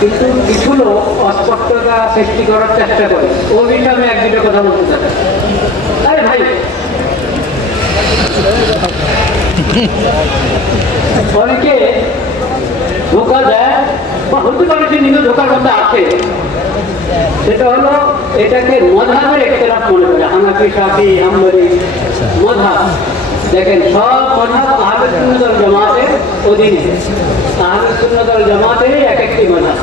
কিন্তু কিছু লোক অস্পষ্টতা সৃষ্টি করার চেষ্টা করে। ও বিষয়ে আমি এক দুটো কথা বলতে চাই। আরে ভাই, অনেকে ধোকা দেয় বা হতে পারে সে নিজে ধোকার মধ্যে আছে, সেটা হলো এটাকে মযহাবের ইখতিলাফ মনে করে। হানাফি, শাফি, হাম্বলি, মযহাব। দেখেন, সব মযহাব আহলে সুন্নাত ওয়াল জামাতের অধীনে। আহলে সুন্নাত ওয়াল জামাতেরই এক একটি মযহাব।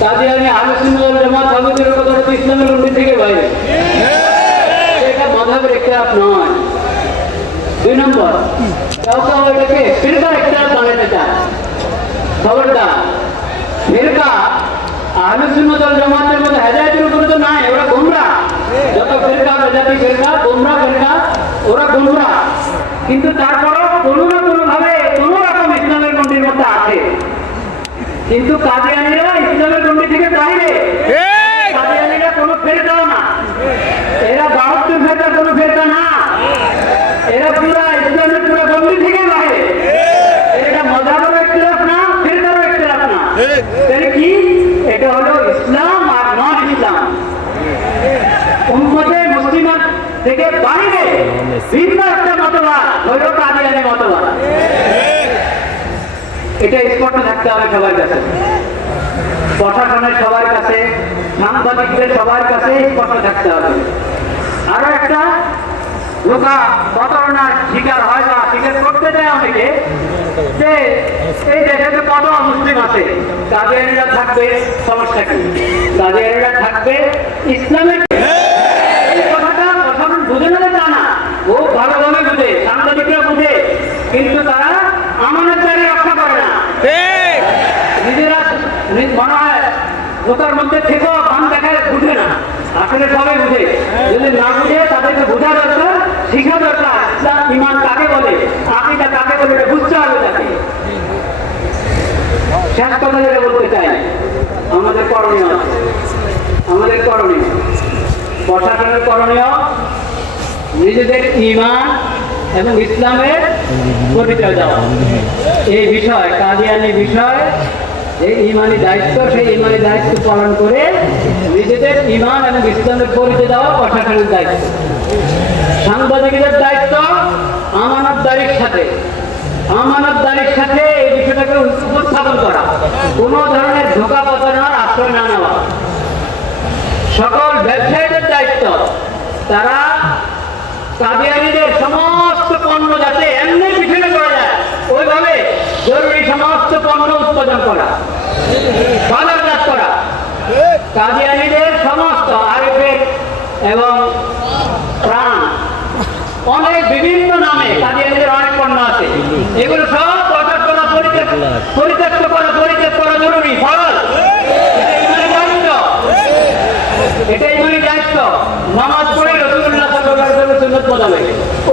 কাদিয়ানী আহলে সুন্নাত ওয়াল জামাত হবে কথা হচ্ছে ইসলামের গণ্ডি থেকে বাইরে, এটা মযহাবের ইখতিলাফ নয়। 2 নম্বর, কেউ কেউ এটাকে ফিরকার ইখতিলাফ বানাতে চায়। খবরদার, ফিরকা আহলে সুন্নাত ওয়াল জামাতের মধ্যে হেদায়েতের উপরে তো নাই, ওরা গোমরাহ। যত ফিরকা, বেদাতি ফিরকা, গোমরাহ ফিরকা, ওরা গোমরাহ। কিন্তু তারপরও কোনো না কোনো ভাবে কোনো রকম ইসলামের গণ্ডির মধ্যে আছে। কিন্তু কাদিয়ানীরা ইসলামের গণ্ডি থেকে বাইরে। কাদিয়ানীরা কোনো ফিরকাও না, এরা 72 ফিরকা কোনো ফিরকা না, এরা পুরা ইসলামের পুরো গণ্ডি থেকে বাইরে। এটা মযহাবের ইখতিলাফ না, ফিরকার ইখতিলাফ না। তাহলে কি? এটা হলো ইসলাম আর নন ইসলাম। উম্মতে মুসলিমা থেকে বাইরে ভিন্ন একটা মতবাদ হলো কাদিয়ানী মতবাদ। এটা স্পষ্ট থাকতে হবে সবার কাছে, প্রশাসনের সবার কাছে, সাংবাদিকদের সবার কাছে স্পষ্ট থাকতে হবে। আরো একটা ধোঁকা প্রতারণার শিকার হয় বা শিকার করতে দেয় অনেকে, যে এই দেশে তো কত মুসলিম আছে, কাদিয়ানীরা থাকবে, সমস্যা কি? কাদিয়ানীরা থাকবে ইসলামের। এই কথাটা প্রশাসন বুঝে না, তা না, ও ভালোভাবে বুঝে, সাংবাদিকরা বুঝে, কিন্তু তারা আমানতদারি রক্ষা করে না। নিজেরা মনে হয় ধোঁকার মধ্যে থেকেও ভান দেখায়, বুঝে না। আসলে সবাই বুঝে, যদি না বুঝে তাদেরকে বোঝা দরকার, শিখা দরকার। ইসলাম ঈমান কাকে বলে, আকীদা কাকে বলে, এটা বুঝতে হবে তাকে। শেষ কথা যেটা বলতে চাই, আমাদের করণীয় আছে, আমাদের করণীয়, প্রশাসনের করণীয় নিজেদের ঈমান এবং ইসলামের পরিচয় দেওয়া। এই বিষয়, কাদিয়ানী বিষয়, এই ঈমানী দায়িত্ব, সেই ঈমানী দায়িত্ব পালন করে নিজেদের ঈমান এবং ইসলামের পরিচয় দেওয়া প্রশাসনের দায়িত্ব। সাংবাদিকদের দায়িত্ব আমানতদারির সাথে, আমানতদারির সাথে এই বিষয়টাকে উপস্থাপন করা, কোনো ধরনের ধোঁকা প্রতারণার আশ্রয় না নেওয়া। সকল ব্যবসায়ীদের দায়িত্ব, তারা কাদিয়ানীদের সমস্ত পণ্য যাতে এমনি পিছনে করা যায়, ওইভাবে জরুরি সমস্ত পণ্য উৎপাদন করা, বাজারজাত করা। কাদিয়ানীদের সমস্ত আরিফের এবং প্রাণ, অনেক বিভিন্ন নামে কাদিয়ানীদের অনেক পণ্য আছে, এগুলো সব প্রচার করা, পরিত্যক্ত করা, পরিত্যাগ করা জরুরি, ফরজ। এটা ঈমানী দায়িত্ব। নামাজ পড়ে রাসূলুল্লাহ সাল্লাল্লাহু আলাইহি ওয়াসাল্লামের সুন্নাত মোতাবেক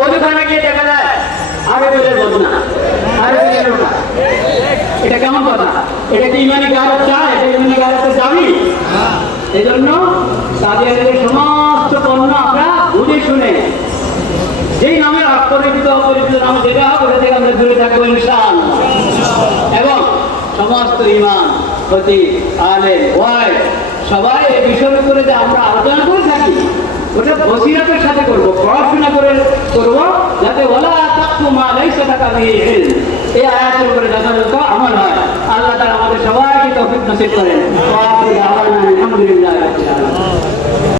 ওখানে গিয়ে দেখা যায় আরবিদের বদনা, আরবিদের ওটা, এটা কেমন কথা? এটা কি ঈমানী গায়রত চায়? এটা ঈমানী গায়রতের দাবি? এজন্য কাদিয়ানীদের সমস্ত পণ্য আমরা বুঝে শুনে, যেই নামে পরিচিত অপরিচিত নামে যেটা হবে, ওটা থেকে আমরা দূরে থাকবো ইনশাআল্লাহ। এবং সমস্ত ইমাম, খতিব, আলেম, ওয়াইজ সবাই এই বিষয়ের উপরে যে আমরা আলোচনা করে থাকি, ওটা বসিরতের সাথে করবো, পড়াশোনা করে করবো, যাতে ওয়ালা তাকফু মা লাইসা লাকা বিহি ইলম, এই আয়াতের উপরে যথাযথ আমল হয়। আল্লাহ তাআলা আমাদের সবাইকে তৌফিক নসিব করেন। আলহামদুলিল্লাহ।